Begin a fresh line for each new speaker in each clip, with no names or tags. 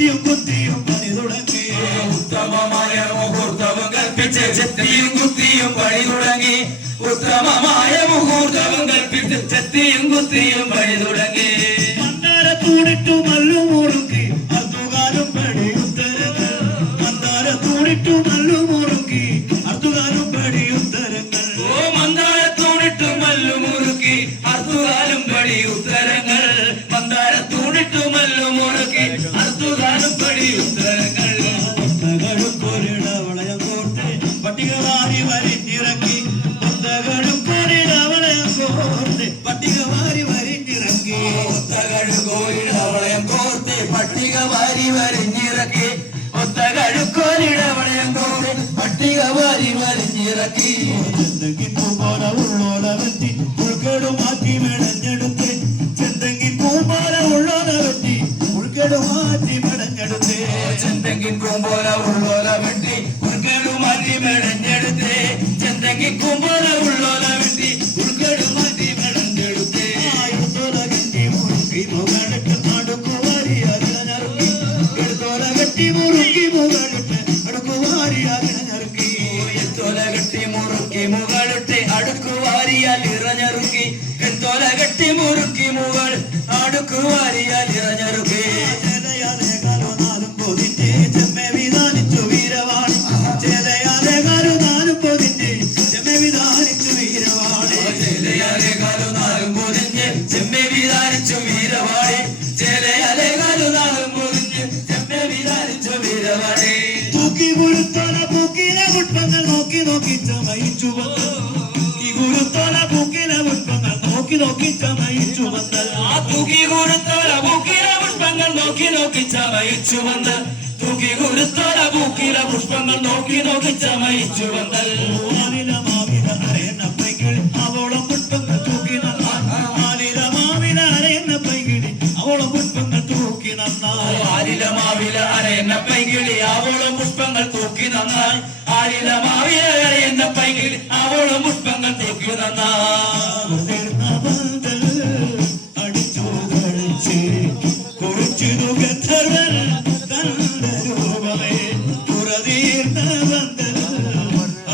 കുത്തിയും കുത്തിയും പണി തുടങ്ങി. ഉത്തമമായ മുഹൂർത്തവും കൽപ്പിച്ച് ചെത്തിയും കുത്തിയും പണി തുടങ്ങി. ഉത്തമമായ മുഹൂർത്തവും കൽപ്പിച്ച് ചെത്തിയും കുത്തിയും
പണി തുടങ്ങി. മണ്ണാരത്തൂടിട്ടു മല്ലുമൂറും വാരി വരിഞ്ഞിറക്കി.
ഒത്തകഴുക്കോരിടവളയം കോർത്ത് പട്ടിക വാരി വരഞ്ഞിറക്കി.
ചെന്തെങ്കിൽ പൂമ്പോല ഉള്ളോല വെട്ടി. ഉൾക്കേടു മാറ്റി മെടഞ്ഞെടുത്ത്. ചെന്തെങ്കിൽ പൂമ്പോല ഉള്ളോല വെട്ടി. ഉൾക്കേടു മാറ്റി മെടഞ്ഞെടുത്ത്.
ചെന്തെങ്കിൽ പൂമ്പോല ഉള്ളോല വെട്ടി. ഉൾക്കേടു മാറ്റി മെടഞ്ഞെടുത്ത്. ചെന്തെങ്കിൽ കൂമ്പോല ഉള്ളോല
ஒரு தோலை வெட்டி ஒரு നോക്കി ചമയിച്ചു വന്ന് ഗുരുത്തോല പൂക്കിലെ പുഷ്പങ്ങൾ നോക്കി നോക്കി ചമയിച്ചു വന്ന്
ആ തൂക്കി ഗുരുത്തോല പൂക്കില പുഷ്പങ്ങൾ നോക്കി നോക്കി ചമയിച്ചു വന്ന് തൂക്കി ഗുരുത്തോല പൂക്കില പുഷ്പങ്ങൾ നോക്കി നോക്കി ചമയിച്ചു വന്ന്
പൈകിളി
ആവോളം പുഷ്പങ്ങൾ തൂക്കി നന്നാൽ ആരില മാവില എന്ന പൈകിളി ആവോളം പുഷ്പങ്ങൾ തൂക്കി
പന്തൽ അടിച്ചു കളിച്ച് കുറിച്ചിതു ഗന്ധർവൻ തന്റെ രൂപമേ തുറതീർന്ന പന്തൽ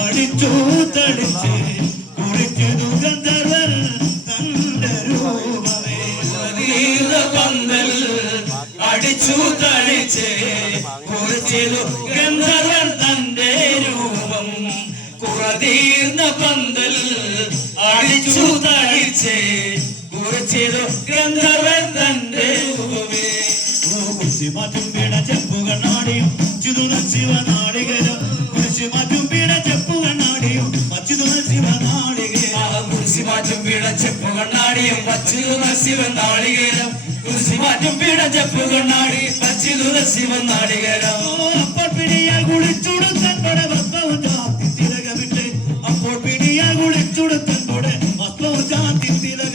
അടിച്ചു തളിച്ച് കുറിച്ചിതു ഗന്ധർവൻ തന്റെ രൂപമേ
തീർന്ന പന്തൽ അടിച്ചു തളിച്ച് കുറിച്ചിതു ഗന്ധർവൻ തന്റെ രൂപം കുറതീർന്ന പന്തൽ അടിച്ചു തടിച്ചേ കുറച്ചു ഗന്ധർവൻ തന്റെ രൂപമേ.
കുരിശി മാറ്റും വീണ ചെപ്പു കണ്ണാടിയും ചുതുണ ശിവനാടികരും കുരിശി മാറ്റും വീണ ചെപ്പു കണ്ണാടിയും മച്ചിതുന ശിവനാടികരും
മാറ്റും കണ്ണാടിയും നാളികേരം കുരിശി മാറ്റും പിടച്ചെപ്പ് കണ്ണാടി വച്ചിരുന്ന ശിവൻ നാളികേരം